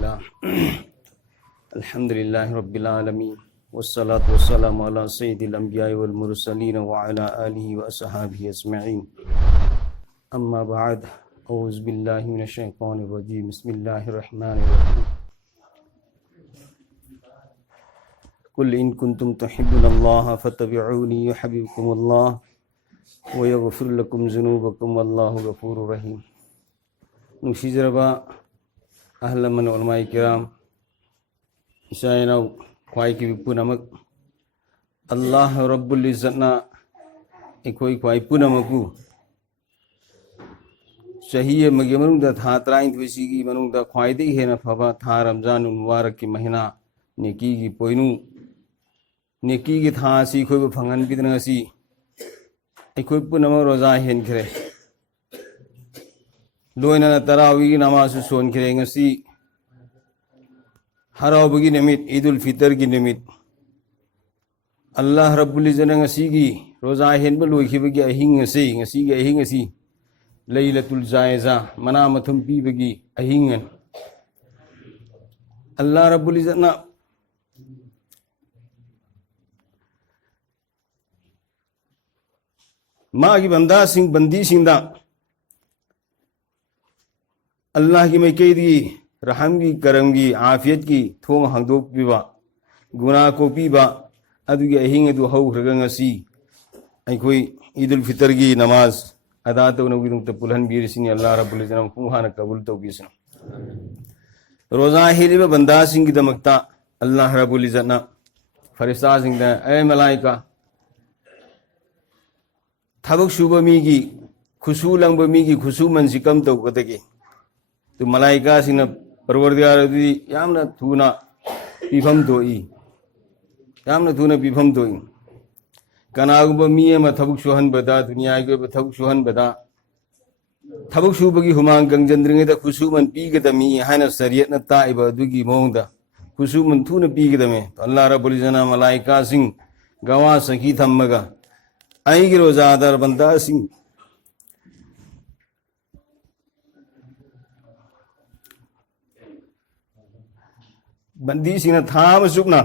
बिस्मिल्लाह अल्हम्दुलिल्लाहि रब्बिल आलमीन वस्सलातु वस्सलामु अला सय्यिदिल अंबिया'i वल मुरसलीन व अला आलिहि व अस्हाबिहि अजमईन अम्मा बअद औज़ु बिल्लाहि मिनश शैतानिर रजीम बिस्मिल्लाहिर रहमानिर रहीम कुल इन कुंतुम तुहिब्बुनल्लाह फत्तबिऊनी युहब्बुकुमुल्लाह व यगफिर लकुम ज़ुनूबकुम वल्लाहु गफूरुर रहीम। नुशीजरबा अहलमन उलमाए किराम इसाइनाव ख्वाई की पुनमक अल्लाह रब्बुल इज़्ज़तना इकोई ख्वाई पुनमकु चही मगे मनुंगदा था तराइन त्विसीगी मनुंगदा ख्वाइदे हेना फबा था रमजान मुबारक की महीना नेकी की पोइनु नेकी की था सी कोई फंगन बिदना सी इकोई पुनम रोजा हेनखरे लोइना तरावी नमाज सोनखरे ngasi हरावबगी निमित ईदुल फितर की निमित अल्लाह रब्बुल इज़्ज़त ngasi की रोजा हेनब लोइखिबगी अहिंग ngasi की अहिंग ngasi लैलतुल जायजा मना मथुम पीबगी अहिंगन अल्लाह रब्बुल इज़्ज़त ना मागी बंदा सिंह बंदी सिंदा अल्लाह की मैकेदी रहम की करम की आफियत की थोंग हांगदोक पीबा गुनाह को पीबा अदुगी अहिंग अदु हौख्रगा ngasi अखोई ईदुल फितर की नमाज अदा तौनगी पुलहन बीरसिंग अल्लाह रब्बुल इज़्ज़त फुंहाना कबूल तौबीसन रोजा हेलिबा बंदा सिंह की दमकता अल्लाह रब्बुल इज़्ज़त ना फरिश्ता सिंह दा ए मलाइका थबक शुब मीगी खुशू लंब मीगी खुशू मनसी कम तौगदगी तो मलाइका सिंह परवरदिगार यामना थूना पीफम दोई यामना थूना पीफम दोई कनागुब मी अमा थबक शुहन बदा दुनिया के थबक शुहन बदा थबक शुबगी हुमांग गंजंद्रिंगेदा खुशू मन पीगदमी हाना शरीयत न ताइबा दुगी मोंगदा खुशू मन थूना पीगदमे तो अल्लाह रब्बुल इज़्ज़त मलाइका सिंह गवा सकी थम्मगा आई रोजादार बंदा सिंह बंदी सिंह थाम सुपना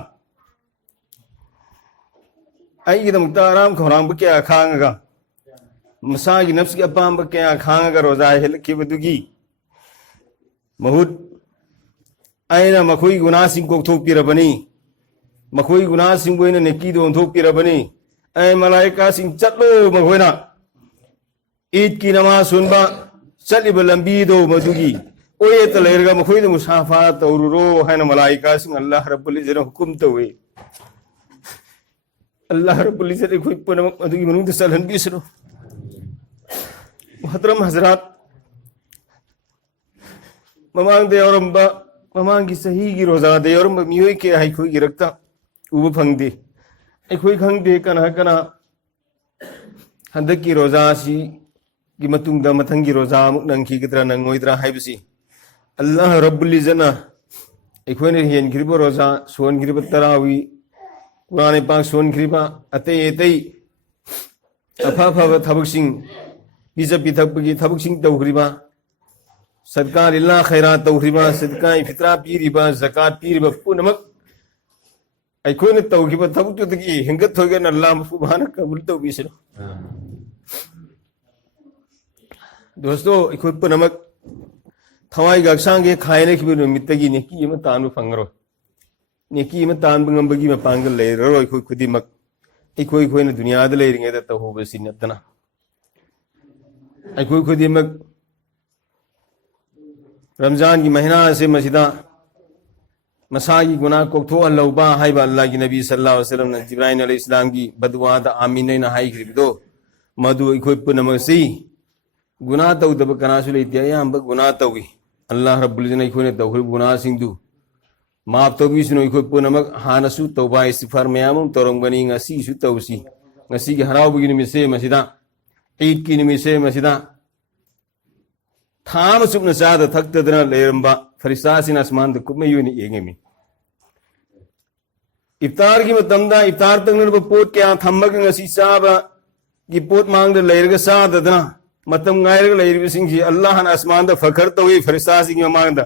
दमकता आराम खौरांब क्या खांगा मसा की नफ्स की अपांब क्या खांगा रोजा हेलखिबदुगी महुत आइना मखोई गुनाह सिंह को थोपीरबनी मखोई गुनाह सिंह को नेकी दो थोपीरबनी ऐ मलाइका सिंह चलो मखोइना ईद की नमाज सुनबा चलिब लंबी दो मदुगी ओए तलेरगा मखोइद मुसाफा तौरुरो है मलाइका सिंह अल्लाह रब्बुल इज़्ज़त हुकुम तवे अल्लाह रब्बुल इज़्ज़त कोई पुनम मदुगी मनुंग सलहन बिसरो मुहतरम हजरात ममांग दे और ममांग की सही की रोजा दे और मियोई के हाई कोई गिरकता उब फंगदे अखोई खंगदे कना कना हंदक की रोजा सी की मतुंगदा मथंग की रोजा मुक नंखी कितरा नंगोइद्रा हाइबसी अल्लाह रब्बुल इज़्ज़त ना अखोइने हेनखिरिबा रोजा सोनखिरिबा तरावी कुरान पाक सोनखिरिबा अतै अतै अफा फबा थबकसिंग बिजा पिथकबगी थबकसिंग तौखरिबा सदका लिल्लाह खैरात तौखरिबा सदका फितरा पीरिबा ज़कात पीरिबा पुनमक अखोइने तौखिबा थबकतुदगी हिंगत होगन अल्लाह सुब्हानहु कबूल तौबीसनो दोस्तों अखोइ पुनमक थवाई गक्सांगे खायने की निमित्तगी नेकी अमा तानबा फंगरो नेकी अमा तानबा ngambagi मपांगल लेरो अखोइ खुदिमक अखोइ खोइने दुनियादा लेरिङेदा तौहोबसि नतना अखोइ खुदिमक रमजान की महीना से मसीदा मसागी गुनाह कोक्थोहल्लौबा हाइबा अल्लाह की नबी सल्लल्लाहु अलैहि वसल्लम ने जिब्राइल अलैहिस्सलाम की बदुआदा आमीन ने हाइखरिबदो मधु अखोइ पुनमसी गुनाह तौदब कनासु लेते अयाम्ब गुनाह तौगी अल्लाह रब्बुल इज़्ज़त अखोइने तौखरिब गुनाह सिंधु माफ तौबीसनो अखोइ पुनमक हानसु तौबा इस्तिगफार मयाम तौरमगनी ngasi तौसी ngasi की हरावबगी निमित से मसीदा ईद की निमित से मसीदा थाम सुपना चादा थक्तदना लेरंबा फरिश्ता सिन आसमान द कुमयुनि येंगेमी इफ्तार की मतमदा इफ्तार तंगनबा पोट क्या थम्मग ngasi चाबा की पोट मांगद लेरगा साददना मतम गायरगा लेरिबसिंग अल्लाह आसमान द फखर तौई फरिश्ता सिंह मांगदा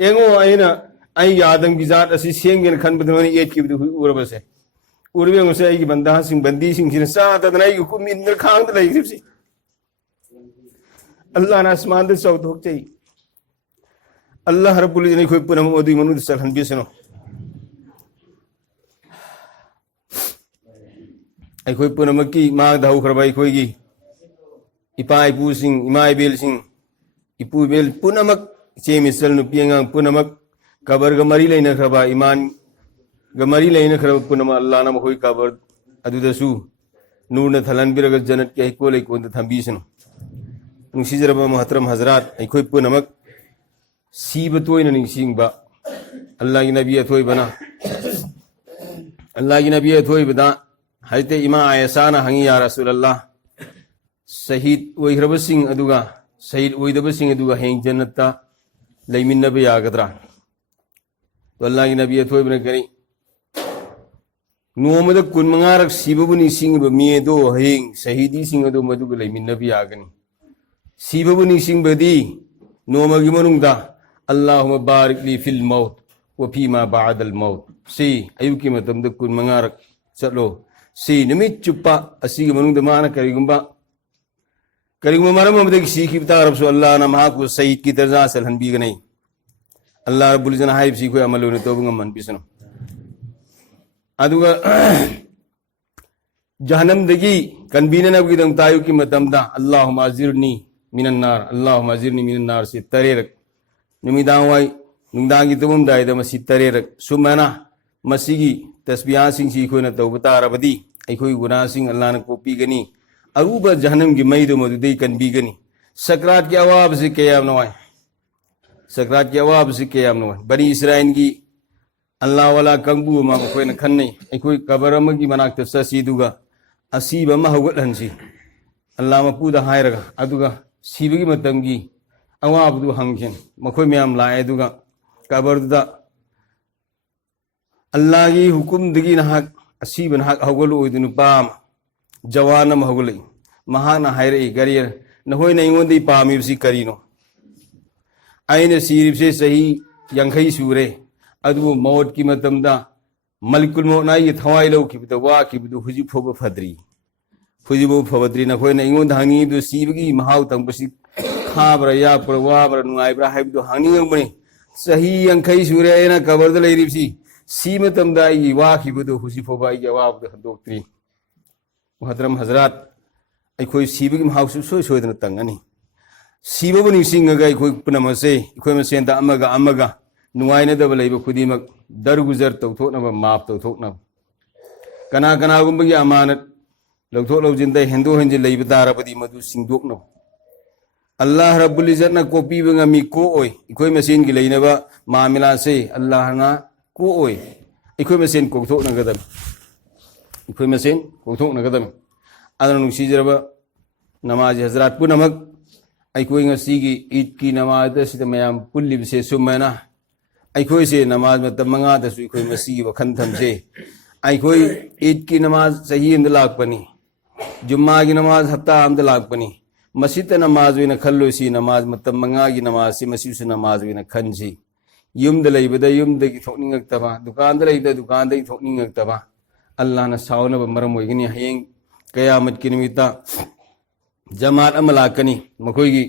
एंगो आइना आई यादम की जात असी सेंगेन खन बदन एट की बदु उरबसे उरबे ngose ai banda sing bandi sing sin sa ta nai ku min ner khang ta lai sip si Allah na asman de saw thok chai Allah rabbul alamin khoi punam odi manu sal han bisno ai khoi punam ki ma dau kharbai khoi gi ipai pu sing imai bel sing ipu bel punamak che misal nu piangang punamak kabar ga mari leina khraba iman ga mari leina khraba punama Allah na khoi kabar adu da su nur na thalan biraga janat ke ko le ko thambi sino nungsi jaraba muhtaram hazrat ai khoi punamak siba toina ning sing ba Allah gi nabi athoi bana Allah gi nabi athoi bada haite ima ayasana hangi ya rasulullah शहीद ओइरबसिंग अदुगा शहीद ओइदबसिंग अदुगा हेंग जन्नता लैमिन्नबे यागद्रा तो अल्लाह की नबी अथोइबने करी नोमद कुनमंगारक सिबबुनि सिंग बमिएदो हेंग शहीदी सिंग अदु मदुगा लैमिन्नबे यागनी सिबबुनि सिंग बदी नोमगी मनुंगदा अल्लाहुम्मा बारिक ली fill मौत व फीमा बअदल मौत सी अयुकी मतमद कुनमंगारक चलो सी निमित चुप्पा असिगी मनुंगदा माना करिगुंबा करीम मरम अमदक सीखी बता रब सो अल्लाह ना महा को सईद की दर्जा से हनबी गने अल्लाह रब्बुल इज्जत हाइब सीखो अमल ने तो मन बिसनो अदुगा जहन्नम दगी कनबीन नबी दम तायु की मतमदा अल्लाहुम्मा अजिरनी मिनन नार अल्लाहुम्मा अजिरनी मिनन नार से तरेरक निमिदां वाई नुंदांगी तुम दाय दम सी तरेरक सुमना मसीगी तस्बिया सिंह सीखो न तो बता रबदी अखोई गुनाह सिंह अल्लाह ने कोपी गनी अरूबा जहन्नम की मईदो मदुदे कनबीगनी सकरात की अवाब से क़याम नवाय सकरात की अवाब से क़याम नवाय बनी इसराइल की अल्लाह वाला कंबू मा कोई न खन्ने कोई कबर की मनाक ससीदुगा असीब अमा हवलहनसी अल्लाह मपूदा हायरगा अदुगा सीबगी मतम की अवाबदु हंगसिन मखोय म्याम लाए दुगा कबरदा अल्लाह की हुकुम दगी नहक असीब नहक हवगलो ओइदुनु पाम जवान हगुलई महाना हायरई करियर नहोय नइंगोंदी पामीबसी करिनो आइने सीरिबसे सही यंखई सूरे अदु मौत की मतमदा मलिकुल मौत नाई थवाई लौखिबदा वाखिबदु हुजि फोब फद्री हुजिबो फवद्री नहोय नइंगोंद हांगिदु सीबगी महाव तंबसी खाब्रा याब्रा वाब्रा नुआइब्रा हाइबदु हांगिंगबनी सही यंखई सूरे आइना कबरद लैरिबसी सी मतमदा आई वाखिबदु हुजि फोब आई जवाबदु हदोक्त्री मुहतरम हजरात अखोई सीबगी महाउसु सोय सोयदन तंगनी सीबबु निसिंगगा अखोई पुनमसे अखोई मसेंदा अमगा अमगा नुआइनदब लैब खुदिमक दरगुजर तौथोनब माप तौथोनब कना कनागुंबगी अमानत लौथो लौजिंदा हेंदो हेंजि लैब तारबदी मदु सिंगदोकनो अल्लाह रब्बुल इज्जत ना कोपीब ngami को ओय अखोई मसेन gi लैनबा मामिला से अल्लाह ना को ओय अखोई मसेन कोथोनगदब अखोई मसेन कोथोनगदब अदन नुसीजरबा नमाज हजरात पुनमक अखोई ngasi ईद की नमाज सिद मयाम पुल्लिबसे सुमना अखोई से नमाज मतम मंगा दसु अखोई मसी वखन थमसे अखोई ईद की नमाज सही अंद लाकपनी जुम्मा की नमाज हफ्ता अंद लाकपनी मस्जिद नमाज विना खल्लोसी नमाज मतम मंगा की नमाज से मस्जिद से नमाज विना खनसी युमद लैबदा युमद की थोकनिंगक्तबा दुकान लैबदा दुकान दई थोकनिंगक्तबा अल्लाह ना सावनब मरम ओइगनी हयेंग कयामत की निमित्ता जमात अमा लाकनी मखोइगी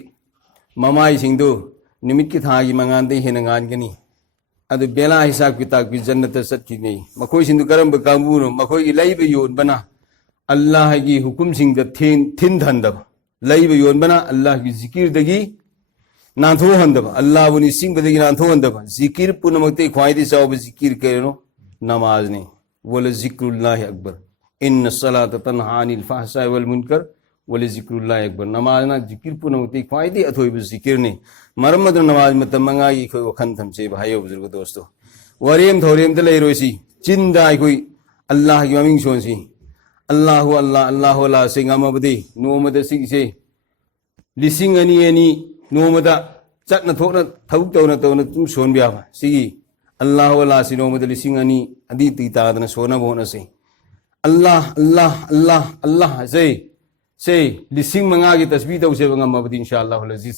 ममाई सिंधु निमित की थागी मंगानदे हेन गानगनी अदु बेला हिसाब किताब की जन्नत सत्किनी मखोइ सिंधु करम कांबुनो मखोइगी लैब योनबना अल्लाह की हुकुम सिंग थिन धंदब लैब योनबना अल्लाह की जिकिर दगी नाथो हंदब अल्लाह बुनी सिंग बदगी नाथो हंदब जिकिर पुनमक्ते ख्वाइदि साव जिकिर करेनो नमाज ने वल जिक्रुल्लाह अकबर इन सलात तन्हा अनिल फहशाइ वल मुनकर वल जिक्रुल्लाह अकबर नमाज ना जिकिर पुनमक्ते ख्वाइदि अथोइब जिकिर ने मरमद नमाज मतम मंगाई खो वखन थमसे भाइयो बुजुर्ग दोस्तों वरेम थौरेम द लैरोसी चिंदा कोई अल्लाह की ममिंग सोनसी अल्लाह अल्लाह अल्लाह अल्लाह से ngमबदि नोमद सिंगसे लिसिंग अनि अनि नोमदा चटना थोकना थबुक तौना तौना तुम सोनबिया सिगी अल्लाह अल्लाह से नोमद लिसिंग अनि अदि तीतादन सोना बोना से अल्लाह अल्लाह अल्लाह अल्लाह से लिसिंग मंगा की तस्बीह तौसे ngमबदि इंशाअल्लाह अल अजीज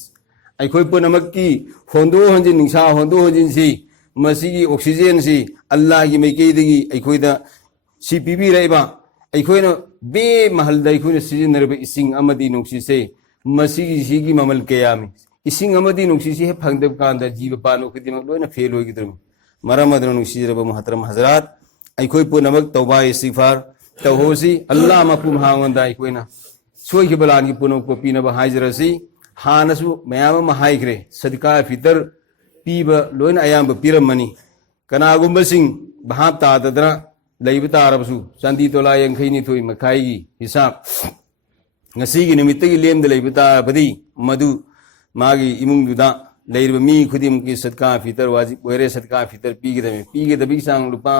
ꯑꯩꯈꯣꯏ ꯄꯨꯝꯅꯃꯛꯀꯤ ꯍꯣꯟꯗꯣꯛ ꯍꯣꯟꯖꯤꯟ ꯅꯨꯡꯁꯥ ꯍꯣꯟꯗꯣꯛ ꯍꯣꯟꯖꯤꯟꯁꯤ ꯃꯁꯤꯒꯤ ꯑꯣꯛꯁꯤꯖꯦꯟꯁꯤ ꯑꯜꯂꯥꯍꯒꯤ ꯃꯥꯏꯀꯩꯗꯒꯤ ꯑꯩꯈꯣꯏꯗ ꯁꯤ ꯄꯤꯕꯤꯔꯛꯏꯕ ꯑꯩꯈꯣꯏꯅ ꯕꯦ ꯃꯍꯜꯗ ꯑꯩꯈꯣꯏꯅ ꯁꯤꯖꯤꯟꯅꯔꯤꯕ ꯏꯁꯤꯡ ꯑꯃꯗꯤ ꯅꯨꯡꯁꯤꯠꯁꯦ ꯃꯁꯤꯒꯤ ꯃꯃꯜ ꯀꯌꯥꯃꯤ ꯏꯁꯤꯡ ꯑꯃꯗꯤ ꯅꯨꯡꯁꯤꯠꯁꯤ ꯍꯦꯛ ꯐꯪꯗꯕ ꯀꯥꯟꯗ ꯖꯤꯕ ꯄꯥꯟꯕ ꯈꯨꯗꯤꯡꯃꯛ ꯂꯣꯏꯅ ꯐꯦꯜ ꯑꯣꯏꯒꯗꯕꯅꯤ ꯃꯔꯝ ꯑꯗꯨꯅ ꯅꯨꯡꯁꯤꯖꯔꯕ ꯃꯍꯇꯔꯝ ꯍꯖꯔꯥꯠ ꯑꯩꯈꯣꯏ ꯄꯨꯝꯅꯃꯛ ꯇꯧꯕꯥ ꯏꯁꯇꯤꯒꯐꯥꯔ ꯇꯧꯍꯣꯁꯤ ꯑꯜꯂꯥꯍ ꯃꯄꯨ ꯃꯉꯣꯟꯗ ꯑꯩꯈꯣꯏꯅ ꯁꯣꯏꯈꯤꯕ ꯂꯥꯟꯒꯤ ꯄꯨꯝꯅꯃꯛ ꯀꯣꯛꯄꯤꯅꯕ ꯍꯥꯏꯖꯔꯁꯤ ꯍꯥꯟꯅꯁꯨ ꯃꯌꯥꯝ ꯑꯃ ꯍꯥꯏꯈ꯭ꯔꯦ ꯁꯗꯤꯀꯥ ꯐꯤꯇꯔ ꯄꯤꯕ ꯂꯣꯏꯅ ꯑꯌꯥꯝꯕ ꯄꯤꯔꯝꯃꯅꯤ ꯀꯅꯥꯒꯨꯝꯕꯁꯤꯡ ꯚꯥꯞ ꯇꯥꯗꯗꯅ ꯂꯩꯕ ꯇꯥꯔꯕꯁꯨ ꯆꯥꯟꯗꯤ ꯇꯣꯂꯥ 52 ꯃꯈꯥꯏꯒꯤ ꯍꯤꯁꯥꯕ ngasi numit gi lem de leibta badi madu magi imungduda leirba mi khudim ki sadqa fitar wajib oire sadqa fitar pi gi da bi sang lupa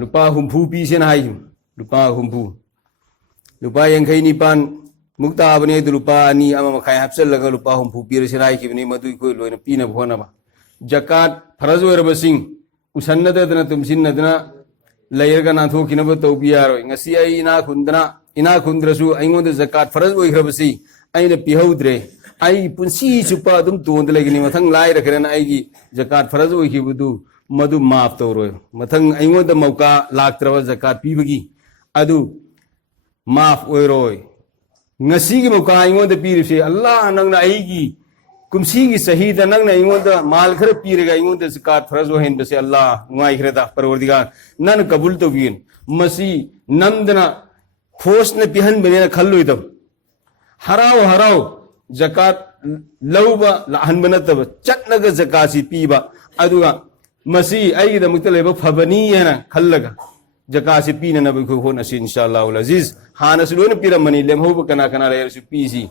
lupa humpu pi sen hai lupa humpu lupa yang khai ni pan mukta bane du lupa ani ama khai hapsal laga lupa humpu pi sen hai ki ni madu ko loina pi na bhona ba zakat faraz oire ba sing usanna da dana tumsin na dana leirga na tho kinaba to bi yaro ngasi ai na khundana ina kundrasu aingonda zakat faraz oigrabasi aina pihudre ai punsi chupa dum tond legini mathang lai rakhran ai gi zakat faraz oigibudu madu maaf tawro mathang aingonda mauka laktraba zakat pibagi adu maaf oiroi ngasi gi mauka aingonda pirise allah nangna ai gi kumsi gi sahida nangna aingonda mal khara pirega aingonda zakat faraz ohen base allah ngai khreda parwardigar nan kabul to bin masi namdana force ने पिहन बने खल्लुई तब हराव हराव जकात लौबा लाहन बन तब चटनग जकासी पीबा अदुगा मसी I the मुक्तलेब फबनी है ना खल्लगा जकासी पीने न बखो हो नसी इंशाअल्लाह उल अजीज हानस लोन पिरमनी लेमहोब कना कना लेर सु पीसी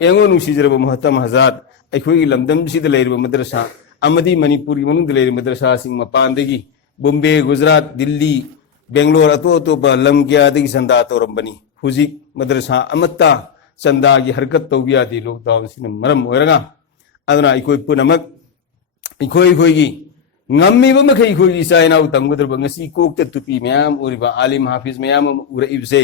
एंगो नुसीजरब महतम हजात अखोई लमदम सिद लेरब मदरसा अमदी मणिपुर की मनुंग लेर मदरसा सिंग मपानदगी बॉम्बे गुजरात दिल्ली बेंगलोर अतो अतोप लम गयादगी संदा तौरबनी हुजिक मदरसा अमत्ता चंदा की हरकत तौबियादी लॉकडाउन सिन मरम ओरगा अदना इकोई पुनमक इकोई खोईगी ngamiba makai khoi isaina utangudar bangasi kokte tupi mayam uriba alim hafiz mayam ura ibse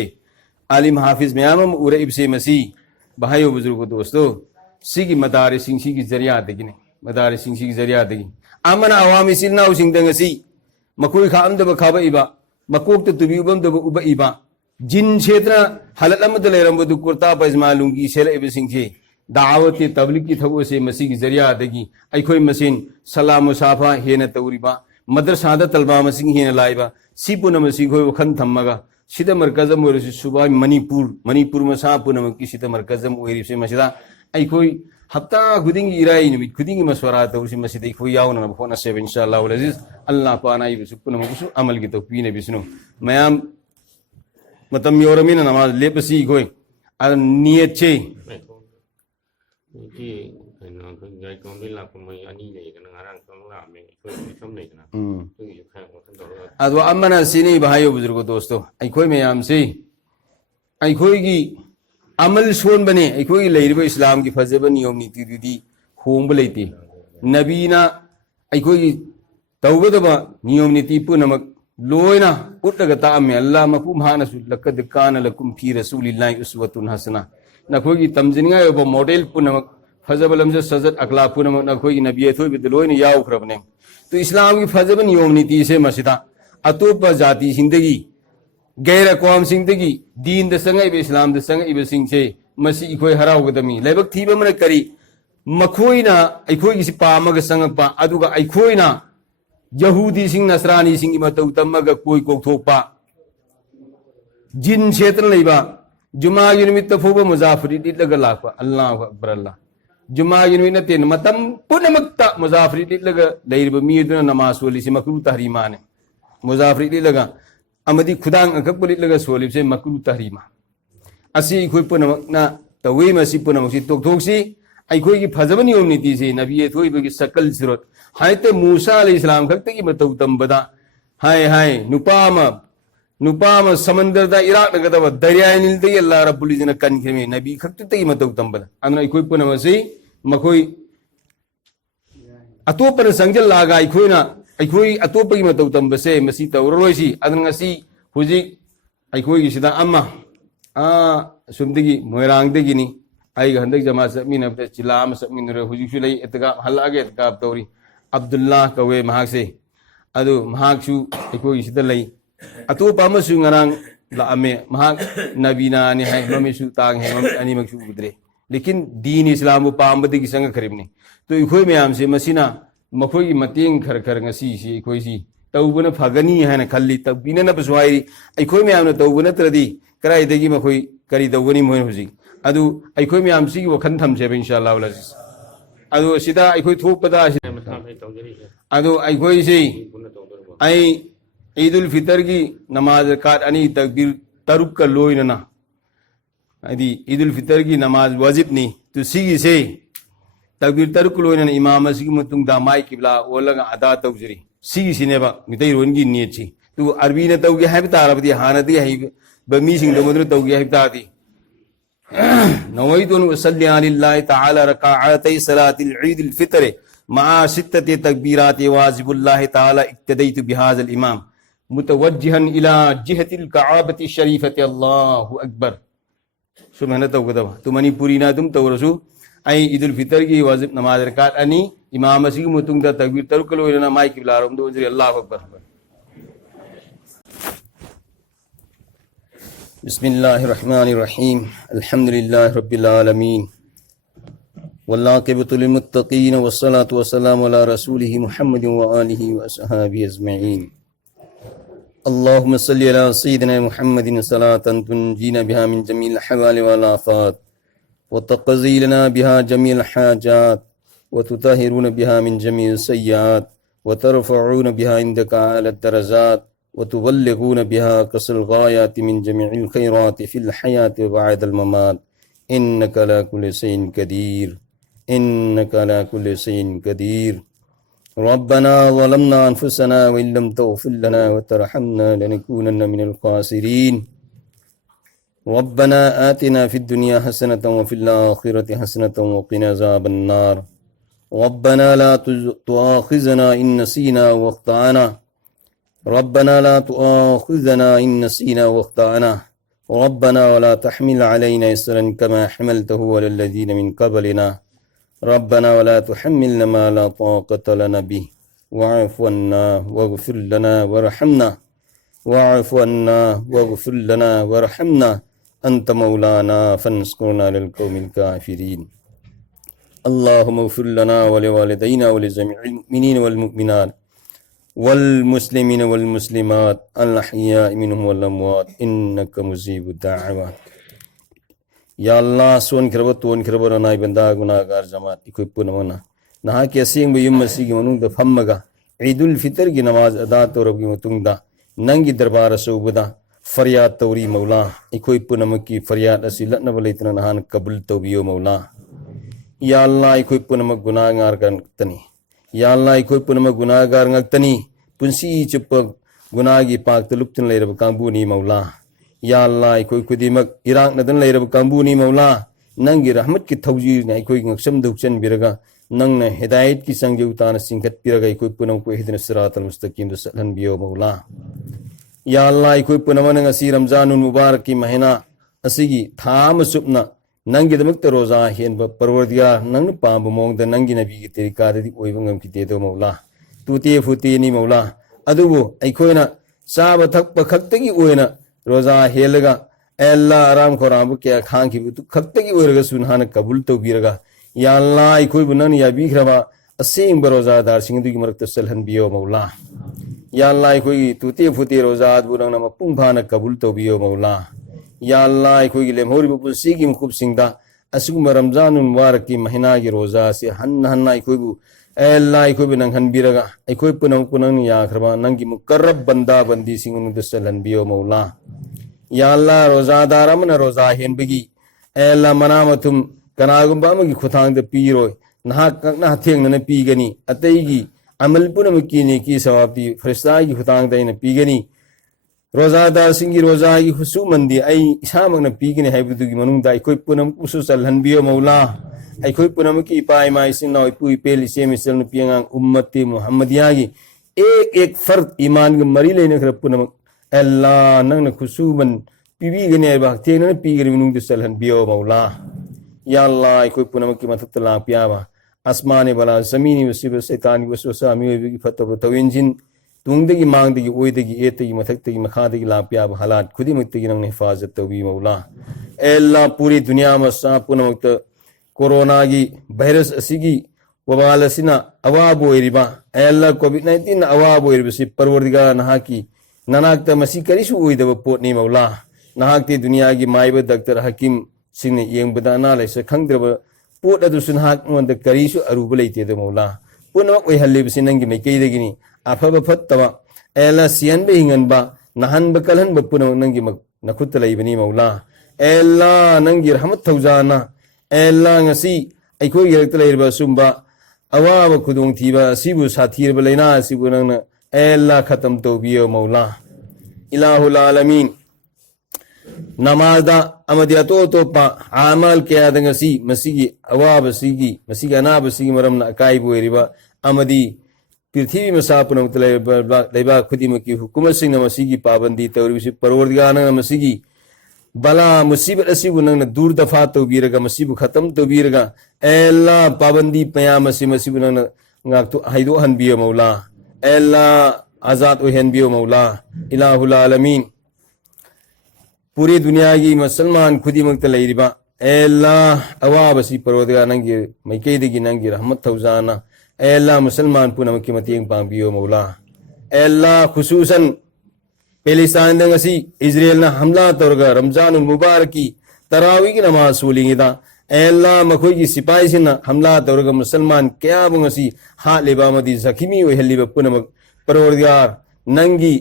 alim hafiz mayam ura ibse masi bahayo buzurgo dosto sigi madari singsi ki zariya degine madari singsi ki zariya degi amana awami silna using dangasi makoi khamda ba khaba iba makok te tubi ubam da uba iba jin kshetra halalam da leram du kurta pajma lungi sel ibe singse दावत तबलीग की थबो से मसी की जरिया दगी अखोई machine सलाम मुसाफा हेन तौरीबा मदरसादा तलबा मसिंग हेन लाइबा सिपुन मसी खोई वखन थम्मगा सिद मरकजम ओरसि सुबा मणिपुर मसा पुनम की सिद मरकजम ओरिसे मसिदा अखोई हफ्ता खुदिंग इराई निमित खुदिंग मसवरा तौरसि मसिद अखोई यावना फोन से इंशाअल्लाह उल अजीज अल्लाह पाना इबसु पुनम कुसु अमल की तौफीक ने बिसनु मयाम मतम योरमिन नमाज लेपसी खोई अ नियत छेที่ยายกองไม่หลับทำไมอันนี้เลยกันงานต้องหลับเนี่ยช่วยช่วยหน่อยนะซึ่งอยู่ข้างของท่านตลอดअदवा अमना सिनी भाइयों बुजुर्गों दोस्तों अखोई में यामसे अखोई की अमल सोन बने अखोई लेरिब इस्लाम की फजब नियम नीति दी होंब लेती नबीना अखोई तौबदबा नियम नीति पुनमक लोयना उट्टगा तामे अल्लाह मफुम हानसु लकद कान लकुम फी रसूलिल्लाहि उसवतुन हसना नखोई तमजिनिया योबा मॉडल पुनमक फजब लमज सजत अखलाक पुनमक नखोई नबी थोई बिदलोयन याउखरबने तो इस्लाम की फजब नियम नीति से मसिदा अतोप जाति सिंदगी गैर अकवाम सिंदगी दीन द संगइब इस्लाम द संगइब सिंगसे मसी इखोई हराउगदमी लेबक थीबा मन करी मखोइना अखोई की पामग संगपा अदुगा अखोइना यहूदी सिंग नसरानी सिंग मतौ तमग कोई कोथोपा जिन क्षेत्र लेबा जुमा की निमित्त फोब मुजाफरी दिलगा लाखवा अल्लाह अकबर अल्लाह जुमा की निमित्त तेन मतम पुनमक्ता मुजाफरी दिलगा लेरिब मीदुना नमाज सोलिसि मकरू तहरीमा ने मुजाफरी दिलगा अमदी खुदांग अकब दिलगा सोलिबसे मकरू तहरीमा असि इखोई पुनमक्ना तवे मसि पुनमक्सि तोकथोक्सि अखोई की फजब नियम नीति से नबी थोइबगी सकल सिरत हायते मूसा अलैहिस्सलाम खक्तगी मतौ तंबदा हाय हाय नुपाम समंदर दा इराक नगदब दरिया नील दे अल्लाह रब्बुल इज्जत कन खेमे नबी खक्तगी मतौ तंबदा अन अखोई पुनमसि मखोई अतोपर संजल लागा अखोई अतोपगी मतौ तंबसे मसि तौररोइसि अदनगसि हुजिक अखोई सिदा अम्मा सुमदगी Moirang दगिनी ai handak jama sakmin abda chilam sakmin re huji sulai etga halage etga tawri Abdullah kawe mahakse adu mahaksu ikoi sida lai atu pamasu ngarang la ame mahak nabina ni hai mami su tang hai mami ani maksu budre lekin din islam pambadi ki sang kharibni to ikoi me amse masina makhoi ki mating khar khar ngasi si ikoi si tawbuna phagani hai na khalli tabina na baswai ikoi me amna tawbuna tradi karai degi makhoi kari tawgani moi huji adu ikoi me amsi ki wakhan thamse inshallah wala adu sida ikoi thokpada adu ikoi si ai ईदुल फितर की नमाज रकात अनि तकबीर तरुक का लोई ना यदि ईदुल फितर की नमाज वाजिब नहीं तो सीगी से तकबीर तरुक लोई ना इमाम सी मतुंग दामाई किबला ओलगा अदा तौजरी सीगी सिनेबा मितई रोन की नियत ची तो अरबी ने तौगे है बता रबदी हानती है बमी सिंह दमदर तौगे है बता दी नवैतु वसल्ली अलिल्लाह तआला रकाअतै सलातिल ईदिल फितर मा सित्तति तकबीरात वाजिबुल्लाह तआला इक्तदैतु बिहाज़ल इमाम मुतवज्जिहन इला जिहतिल काबति शरीफति अल्लाहु अकबर सुमहना तौगदब तो मणिपुरी ना तुम तौरसु आई ईदुल फितर की वाजिब नमाज रकात अनि इमाम असी मुतुंग दा तकबीर तरुक लोइना माई किबला रोम दो जरी अल्लाहु अकबर बिस्मिल्लाहिर रहमानिर रहीम अल्हम्दुलिल्लाहि रब्बिल आलमीन वल्लाक़िबतु लिल मुत्तक़ीन वस्सलातु वस्सलामु अला रसूलिहि मुहम्मदिन व आलिहि व अस्हाबिहि अजमईन اللهم صل على سيدنا محمد صلاة تنجينا بها من جميع الأحوال والآفات وتقضي لنا بها جميع الحاجات وتطهرون بها من جميع السيئات وترفعون بها عندك أعلى الدرجات وتبلغون بها أقصى الغايات من جميع الخيرات في الحياة وبعد الممات إنك على كل شيء قدير إنك على كل شيء قدير ربنا ظلمنا أنفسنا وإن لم تغفر لنا وترحمنا لنكونن من الخاسرين ربنا آتنا في الدنيا حسنة وفي الآخرة حسنة وقنا عذاب النار ربنا لا تؤاخذنا إن نسينا واخطأنا ربنا لا تؤاخذنا إن نسينا واخطأنا ربنا ولا تحمل علينا إصرا كما حملته على الذين من قبلنا ربنا ولا تحملنا ما لا طاقة لنا به واعف عنا واغفر لنا وارحمنا واعف عنا واغفر لنا وارحمنا أنت مولانا فانصرنا للقوم الكافرين اللهم اغفر لنا ولوالدينا ولجميع المؤمنين والمؤمنات والمسلمين والمسلمات الأحياء منهم والأموات إنك مجيب الدعوات Ya Allah suan kirabat tuan kirabat anai benda gunagar jamaat ikoi punamana nah ke asing bayum masih gi manung da fammaga Eidul Fitr gi namaz ada torab gi mutung da nangi darbar subuda faryat tawri maula ikoi punamaki faryat asilat na balaitna nahan kabul tawbiyo maula ya Allah ikoi punamak gunagar kan tani ya Allah ikoi punamak gunagar ngak-tani punsi cepak gunagi pak teluptin lairab kambu ni maula Ya Allah ikoi kudimak Iraq nadan lairab kambu ni maula nangi rahmat ki thawjir na ikoi ngaksam dukchan biraga nang na hidayat ki sangje utana singkat biraga ikoi punam ko hidna siratal mustaqim da salhan biyo maula Ya Allah ikoi punam na ngasi Ramzanul Mubarak ki mahina asigi tham subna nangi damak roza hen ba parwardigar nang pam mong da nangi nabi ki tarika di oibangam ki te do maula tuti futi ni maula adubu ikoi na saba thak pa khaktagi oina रोजा हेलगा अल्लाह आराम खोराम क्या खां की तू खत्ते की ओरगा सुनहान कबूल तो बीरगा या अल्लाह कोई बुनन या बीखरबा असीम बरोजा दार सिंह की मरक तसलहन बियो मौला या अल्लाह कोई तुते फुते रोजा बुरंग नम पुंभान कबूल तो बियो मौला या अल्लाह कोई लेमोरी बुसी की मुखुब सिंहदा असुम रमजान मुबारक की महीना की रोजा से हन हन्ना कोई बु अल्लाह कोई भी नंग हन बीरगा कोई पुनंग पुनंग या खरबा नंगी मुकर्रब बंदा बंदी सिंह तसलहन बियो मौला Ya Allah rozadar amna roza hen bigi ella manamatum kanagumba magi khutang de piro na theng na pigani ategi amal punam kini ki sawabti farista gi khutang de na pigani rozadar singi roza gi khusu mandi ai isamang na pigani haibudu gi manung dai koi punam usu salhan biyo maula ai koi punam ki pai mai sin noi pui pel se misal nu piangang ummati muhammadiya gi ek fard iman gi mari lene khra punam Allah nang na khusuman pibi gane ba te na pi gari minung salhan biyo maula या अल्लाह अखोई पुनमक की मथक लापियाबा आसमानी बला जमीनी वसीब शैतानी वसवसा मियोबी फतब तविंजिन तुंगदगी मांगदगी ओइदगी एतगी मथक्तगी मखादगी लापियाबा हालात खुदिमक्तगी नंग हिफाजत तौबी मौला अल्लाह पूरी दुनिया में सा पुनमक्त कोरोना की वायरस असिगी वबाल असिना अवाब ओइरिबा अल्लाह कोविड-19 अवाब ओइरिबसि परवरदिगार नहाकी ननाक्त मसी करिसु ओइदब पोटनी मौला नहाक्ति दुनिया की माइब डॉक्टर हकीम सिंह येंबदा ना लेसे खंगद्रब पोट अदुसु नहाक मोंद करिसु अरुब लेते द मौला पुनमक ओइहल्लिबसि नंगी मैकेदगिनी अफब फत्तबा अल्लाह सियनबे हिंगनबा नहनब कलहनब पुनमक नंगी नखुत लैबनी मौला अल्लाह नंगी रहमत थौजाना अल्लाह ngasi अखोई यरक्त लेरबा सुंबा अवाब खुदोंग थीबा सिबु साथीरब लेना सिबु नंगना अल्लाह खत्म तौबियो मौला इलाहुल आलमीन नमाज़दा अमदी अतोपा आमल क्या ngasi मसीगी अवाब सिगी मसीगी अनाब सिगी मरमना अकाइब ओइरिबा अमदी पृथ्वी में सापुनमत लेबा खुदिमकी हुकुमत सिंह मसीगी पाबंदी तौरिबसि परवरदिगार नंग मसीगी बला मुसीबत असिबु नंगना दूर दफा तौबीरगा मसीबु खत्म तौबीरगा अल्लाह पाबंदी पयाम मसीबु नंगना ngaktu haido hanbiyo मौला अल्लाह आजाद ओहनबियो मौला इलाहुल आलमीन पूरी दुनिया की मुसलमान खुदिमक्त लेरिबा अल्लाह अवाबसी परवरदिगार नंगी मैकेदगी नंगी रहमत थौजाना अल्लाह मुसलमान पुनमकी मतेंग पांबियो मौला अल्लाह खुसूसन पैलेस्टाइन दंगसी इजराइल ना हमला तौरगा रमजान मुबारक की तरावी की नमाज सोलिंगिदा अल्लाह मखोई की सिपाही सिना हमला तौरगा मुसलमान क्या बुंगसी हा लेबा मदी जखीमी ओहलिबा पुनमक परवरदिगार नंगी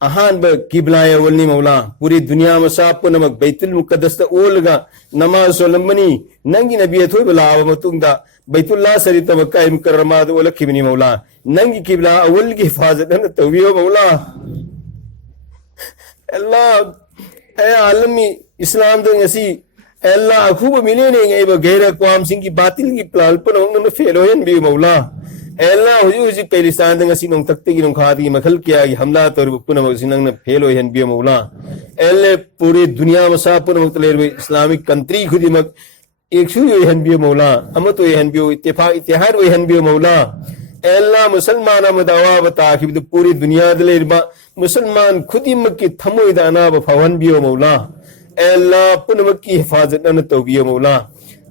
अहान ब किबला वलनी मौला पूरी दुनिया में साप पुनमक बैतुल मुकद्दस ओलगा नमाज सोलमनी नंगी नबी अथोय बलाव मतुंगा बैतुल्ला सरित मक्का मुकर्रमा ओलखिबनी मौला नंगी किबला अवल की हिफाजत न तौबियो मौला अल्लाह ए आलमी इस्लाम दो ngasi अल्लाह अखुब मिलेने गए ब गैर क्वाम सिंह की बातिल की प्लान पर न फेलोयन भी मौला अल्लाह हुजूर पैलिस्तान ngasi नों तकते की नों खादी मखल किया कि हमला तौर पुनम सिनंग न फेलोयन भी मौला अल्लाह पूरी दुनिया में सा पुनम तलेर इस्लामिक कंट्री खुदिमक एक सु योहन भी मौला अमत योहन भी इत्तेफाक इत्तेहाद योहन भी मौला अल्लाह मुसलमान मदावा बता कि पूरी दुनिया दलेरबा मुसलमान खुदिमक की थमोइदा अनाब फवन भी मौला अल्लाह पुनमक की हिफाजत न तौबियो मौला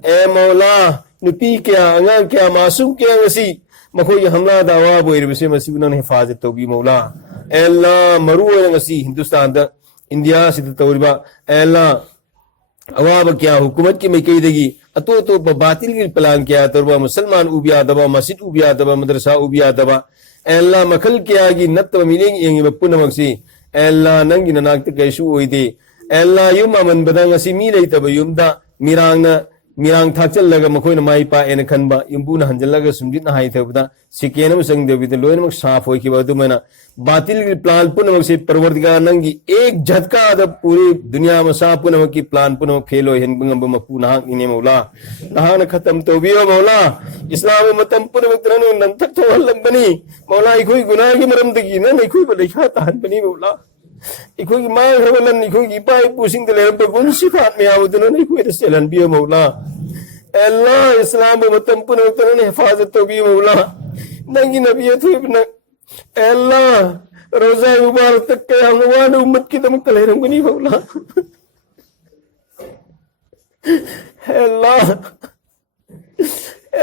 ए मौला नुपी क्या अंगा क्या मासूम क्या ngasi मखोई हमला दावा बोइरबसे मसीब न हिफाजत तौबी मौला अल्लाह मरु ngasi हिंदुस्तान द इंडिया सिद तौरिबा अल्लाह अवाब क्या हुकूमत की मैकेदगी अतो तो बातिल की प्लान क्या तौरबा मुसलमान उबिया दबा मस्जिद उबिया दबा मदरसा उबिया दबा अल्लाह मखल क्या कि नत मिलेंगे यंगी पुनमक्सी अल्लाह नंगी ननाक्त कैसु ओइदे अल्लाह युम अमन बदंगसी मी लेतब युमदा मिरांग थाचलगा मखोइन माई पा एन खनबा युम्बुना हंजलगा सुमजित हाई थबदा सिकेनम संगदेबिद लोइनमक साफ होई कि बदुमना बातिल की प्लान पुनमक से परवरदिगार नंगी एक झटका द पूरी दुनिया में साफ पुनमक की प्लान पुनमक फेलो हेनबंगम मपू नहाक इने मौला नहान खत्म तौबियो मौला इस्लाम मतम पुनमक तरनु नंतक थोहलंबनी मौला इखोई गुनाह की मरमदगी न इखोई बलेखा ताहन बनी मौला इखोई मां खबलन इखोई पाई पुसिंग दले बगुन सिफात में आवदन इखोई दसेलन बियो मौला अल्लाह इस्लाम मतम पुनमक तरनु हिफाजत तौबी मौला नंगी नबी थुबना अल्लाह रोजा मुबारक तक के हमवान उम्मत की दम कलेरम बनी मौला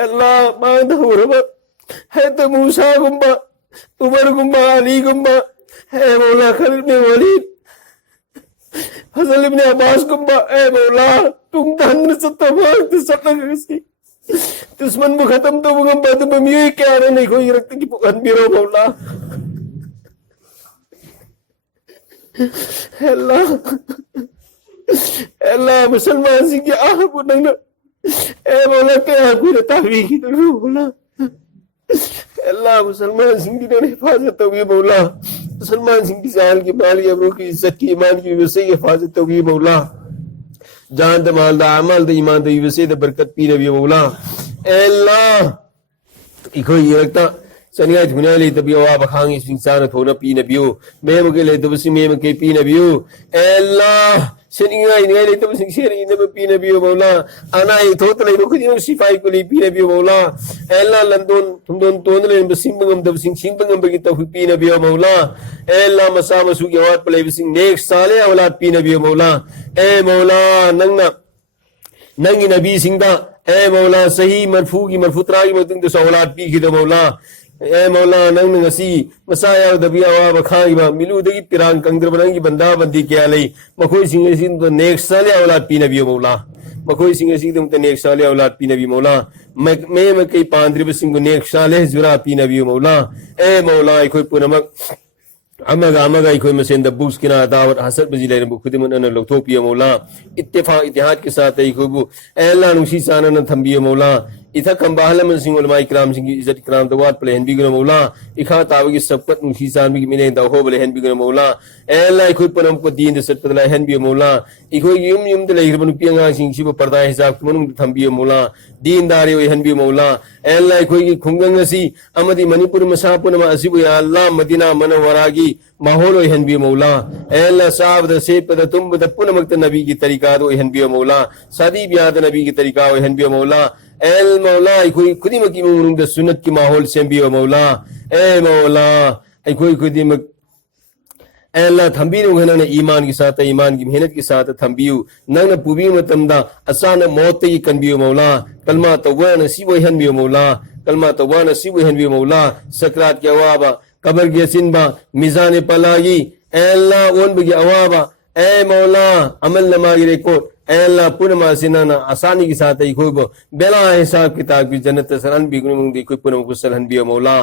अल्लाह मांग दहुरबा है तो मूसा गुम्बा उमर गुम्बा अली गुम्बा है मौला खालिद इब्न वलीद फजल इब्न अब्बास गुम्बा ए मौला तुम धन सतवाक सतगसी दुश्मन को खत्म तो वो बद बमियो क्या रे नहीं कोई रक्त की पुकान बिरो मौला अल्लाह अल्लाह मुसलमान सिंह की आह पुनंग ए मौला क्या कोई तावी की तो मौला अल्लाह मुसलमान सिंह की हिफाजत होगी मौला मुसलमान सिंह की जान की माल की अबरू की इज्जत की ईमान की वैसे हिफाजत होगी मौला जान द माल द अमल द ईमान द वैसे द बरकत पी रही मौला अल्लाह इको यरक्ता सनिया धुना ले तबियो वा बखांगी सिंसार थोना पी नबियो मेम के ले दबसी मेम के पी नबियो अल्लाह सेनिंगाई निगाई ले तब सिंग सेरी ने पीने बियो मौला आना एक थोत ले खुदी नो सिपाही को ले पीने बियो मौला एला लंदन तुम दोन तोन ले बसिंग बंगम दब सिंग बंगम बगी तब पीने बियो मौला एला मसा मसु के वाट प्ले सिंग नेक्स्ट साले औलाद पीने बियो मौला ए मौला नंगना नंगी नबी सिंगा ए मौला सही मरफू की मरफुतरा की मतंग तो औलाद पी की तो मौला ए मौला नंग ngasi masaya dabi awa bakhai ba milu dagi pirang kangdra banang ki banda bandi kya lei makhoi sing sin to next sale aulad pi nabi maula makhoi sing sin to next sale aulad pi nabi maula me kai pandri basing next sale zura pi nabi maula e maula khoi punamak amaga khoi masen da books kina dawat hasad baji le bu khudimun an lokthok pi maula ittifaq ittihad ke sath ai khoi bu ella nusi sana na thambi maula इथा कंबाहल मन सिंह उलमा इकराम सिंह की इज्जत इकराम दवात play हन begin मौला इखा ताव की सबकत मुखी सान भी मिले दहो बले हन बिगन मौला एला इखोय पनम को दीन दे सत पदला हन बि मौला इखोय युम दे लेहिर बनु पियंगा सिंह सिब पर्दा हिसाब तुमनु थंबि मौला दीन दारे ओय हन बि मौला एला इखोय की खुंगंग असि अमदी मणिपुर मसा पुनमा असिबु या अल्लाह मदीना मनवरा की माहौल ओय हन बि मौला एला साब द से पद तुम द पुनमक्त नबी की तरीका दो हन बि मौला शादी ब्याह द नबी की तरीका ओय हन बि मौला एल मौला इखोई खुदी मकी मुंग द सुन्नत की माहौल सेंबियो मौला ए मौला इखोई खुदी मक एला थंबी रुगना ने ईमान के साथ ईमान की मेहनत के साथ थंबियो नंग पुबी मतमदा असान मौत की कनबियो मौला कलमा तौबा नसीब हनबियो मौला कलमा तौबा नसीब हनबियो मौला सकरात के अवाबा कब्र के सिनबा मिजान पलागी एला ओन बगी अवाबा ए मौला अमल नमागी रिकॉर्ड एला पुनमा सिनाना आसानी के साथ ही खूब बेला हिसाब किताब की जन्नत सलन भी गुण मुंदी कोई पुनम को सलन भी मौला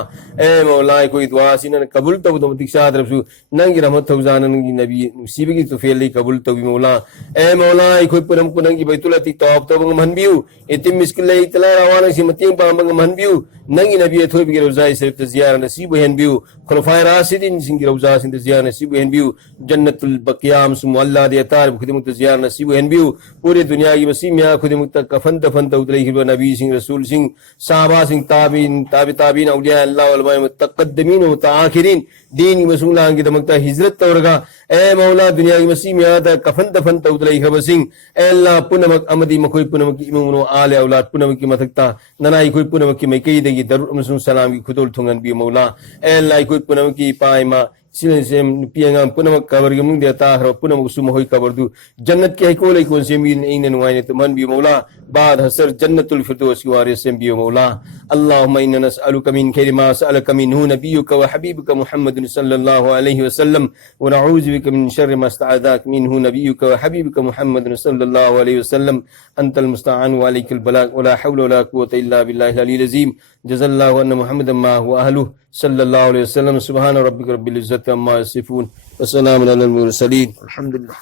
ए मौला कोई दुआ सिना कबूल तो दिक्षा तरफ नंगी रहमत थौजान नंगी नबी नसीब की तौफीक कबूल तो भी मौला ए मौला कोई पुनम को नंगी बैतुलती तौब तो मन बिउ इतिम मिस्किल इतला रवाना सी मतिंग पाम मन बिउ नंगी नबी थोई भी रोजा सिर्फ जियार नसीब हन बिउ खुलफाए राशिदीन सिंह रोजा सिंह जियार नसीब हन बिउ जन्नतुल बकियाम सुमल्ला दे तार खुदमत जियार नसीब हन बिउ पूरी दुनिया की वसी मियाँ खुद मुक्त कफन दफन तौतले हिबा नबी सिंह रसूल सिंह साहबा सिंह ताबीन औलिया अल्लाह उलमा मुतक़द्दिमीन व मुतआखिरीन दीन की मसूला की दमकता हिजरत तौरगा ए मौला दुनिया की वसी मियाँ ता कफन दफन तौतले हिबा सिंह ए अल्लाह पुनमक अमदी मखोई पुनमक इमामुनो आले औलाद पुनमक की मतकता ननाई कोई पुनमक की मैकई देगी दरुद मसूल सलाम की खुदुल थुंगन भी मौला ए अल्लाह कोई पुनमक की पायमा सिलेंसेम पियंगा पुनमक कबर के मुंग देता हर पुनमक सुमहोई कबर दु जन्नत के को ले कोन सेम इन नुआने तो मन भी मौला बाद हसर जन्नतुल फिरदौस की वारिस सेम भी मौला अल्लाहुम्मा इन्ना नसअलुका मिन खैरि मा सअलका मिनहु नबियुका व हबीबुका मुहम्मद सल्लल्लाहु अलैहि वसल्लम व नऊज़ु बिका मिन शर्रि मा इस्तअज़ाक मिनहु नबियुका व हबीबुका मुहम्मद सल्लल्लाहु अलैहि वसल्लम अंतल मुस्तआन व अलैकल बलाग व ला हौला व ला कुव्वता इल्ला बिल्लाहिल अलील अज़ीम जज़ल्लाहु अन्ना मुहम्मदन मा हुवा अहलुहु सल्लल्लाहु अलैहि वसल्लम सुब्हान रब्बिका रब्बिल इज्जति अम्मा यसिफून व सलामुन अलल मुरसलीन अल्हम्दुलिल्लाह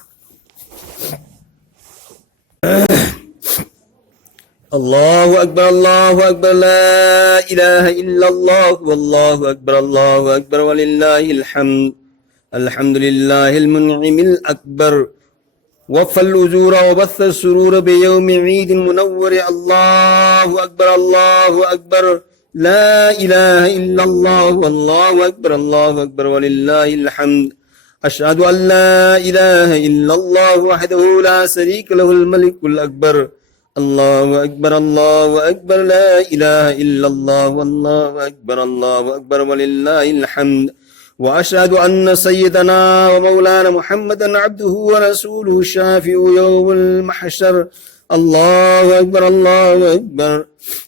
अल्लाहु अकबर ला इलाहा इल्लल्लाह वल्लाहु अकबर वलिल्लाहिल हम्द अल्हम्दुलिल्लाहिल मुनइमिल अकबर वफ़ल उजूरा वबस्स सुरूर बियौमि ईद मुनव्वर अल्लाहु अकबर ला इलाहा इल्लल्लाह वल्लाहु अकबर वलिल्लाहिल हम्द अशहदु अन ला इलाहा इल्लल्लाह वहदहु ला शरीक लहुल मलिकुल अकबर अल्लाहु अकबर ला इलाहा इल्लल्लाह वल्लाहु अकबर वलिल्लाहिल हम्द وأشهد أن سيدنا ومولانا محمدا عبده ورسوله الشافع يوم المحشر الله أكبر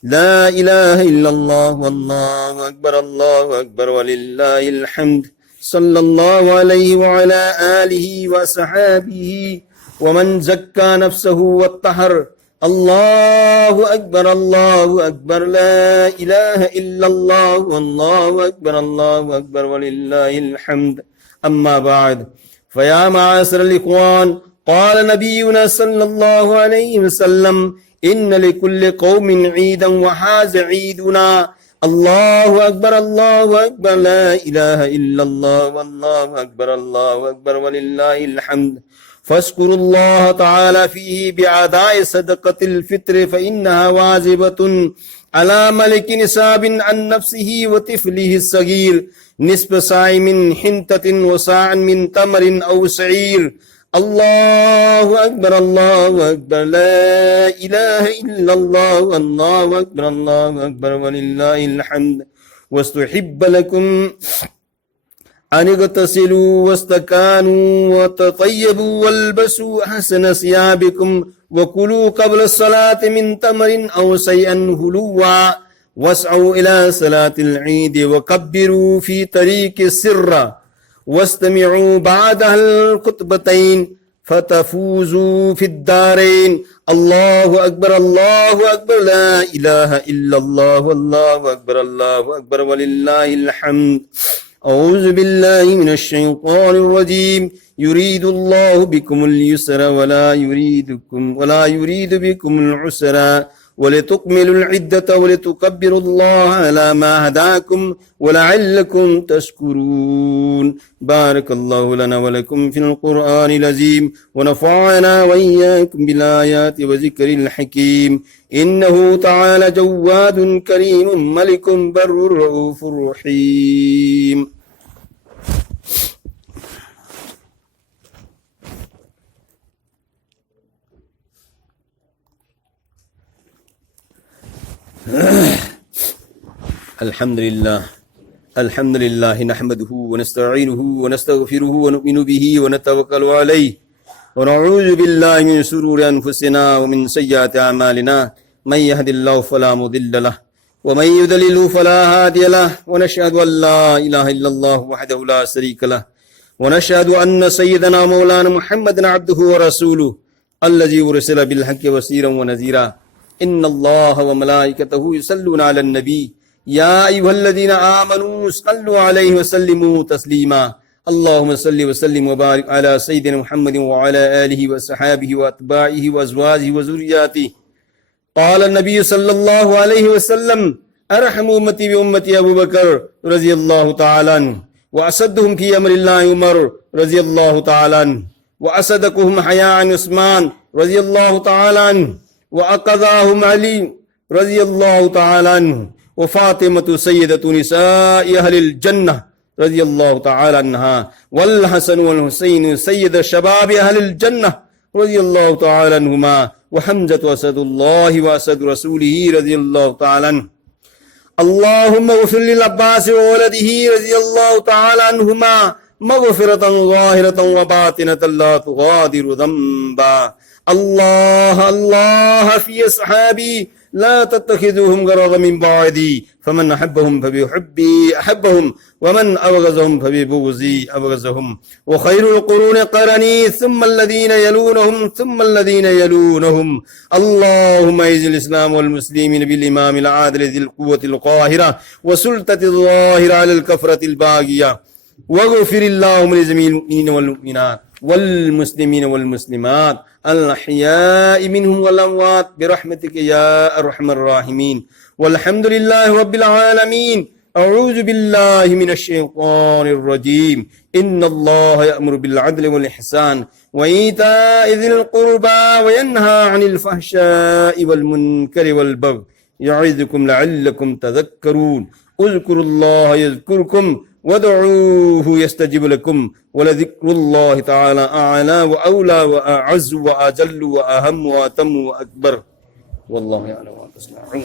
لا إله إلا الله والله أكبر ولله الحمد صلى الله عليه وعلى آله وصحابه ومن زكى نفسه والطهر الله أكبر لا إله إلا الله والله أكبر ولله الحمد أما بعد فيا معاشر الإخوان قال نبينا صلى الله عليه وسلم إن لكل قوم عيدا وهذا عيدنا الله أكبر لا إله إلا الله والله أكبر ولله الحمد فاذكروا الله تعالى فيه بأداء صدقة الفطر فإنها واجبة على ملك نساب عن نفسه وطفله الصغير نصف صاع من حنطة وصاع من تمر أو شعير الله أكبر الله أكبر لا إله إلا الله الله أكبر الله أكبر ولله الحمد واستحب لكم أن اغتسلوا واستكانوا وتطيبوا والبسوا أحسن ثيابكم وكلوا قبل الصلاة من تمر أو شيئا هلوا واسعوا إلى صلاة العيد وكبروا في طريق السر واستمعوا بعدها الخطبتين فتفوزوا في الدارين الله أكبر الله أكبر لا إله إلا الله والله أكبر الله أكبر ولله الحمد أعوذ بالله من الشيطان الرجيم يريد الله بكم اليسر ولا يريد بكم العسر ولتكملوا العدة ولتكبروا الله على ما هداكم ولعلكم تشكرون بارك الله لنا ولكم في القرآن العظيم ونفعنا وإياكم بالآيات وذكر الحكيم إنه تعالى جواد كريم ملك بر رؤوف رحيم الحمد لله نحمده ونستعينه ونستغفره ونؤمن به ونتوكل عليه ونعوذ بالله من شرور أنفسنا ومن سيئات أعمالنا من يهد الله فلا مضل له ومن يضلل فلا هادي له ونشهد أن لا إله إلا الله وحده لا شريك له ونشهد أن سيدنا مولانا محمدا عبده ورسوله الذي أرسل بالحق بشيرا ونذيرا إن الله وملائكته يصلون على النبي يا أيها الذين آمنوا صلوا عليه وسلموا تسليما اللهم صل وسلم وبارك على سيدنا محمد وعلى آله وصحابه وأتباعه وأزواجه وذرياته قال النبي صلى الله عليه وسلم أرحم أمتي بأمتي أبو بكر رضي الله تعالى عنه وأسدهم في أمر الله عمر رضي الله تعالى عنه وأصدقهم حياء عثمان رضي الله تعالى عنه وأقضاهم علي رضي الله تعالى عنه وفاطمة سيدة نساء أهل الجنة رضي الله تعالى عنها والحسن والحسين سيد شباب أهل الجنة رضي الله تعالى عنهما وحمزة أسد الله وأسد رسوله رضي الله تعالى عنه اللهم اغفر للعباس وولده رضي الله تعالى عنهما مغفرة ظاهرة وباطنة لا تغادر ذنبا الله في أصحابي لا تتخذوهم غرضا من بعدي فمن أحبهم فبحبي أحبهم ومن أبغضهم فببغضي أبغضهم وخير القرون قرني ثم الذين يلونهم ثم الذين يلونهم اللهم أعز الإسلام والمسلمين بالإمام العادل ذي القوة القاهرة وسلطة الظاهرة على الكفرة الباغية واغفر اللهم لجميع المؤمنين والمؤمنات والمسلمين والمسلمات الأحياء منهم والأموات برحمتك يا أرحم الراحمين والحمد لله رب العالمين أعوذ بالله من الشيطان الرجيم إن الله يأمر بالعدل والإحسان وإيتاء ذي القربى وينهى عن الفحشاء والمنكر والبغي يعظكم لعلكم تذكرون اذكروا الله يذكركم وادعوه يستجب لكم ولذكر الله تعالى أعلى وأولى وأعز وأجل وأهم وأتم وأكبر والله يعلم ما تصنعون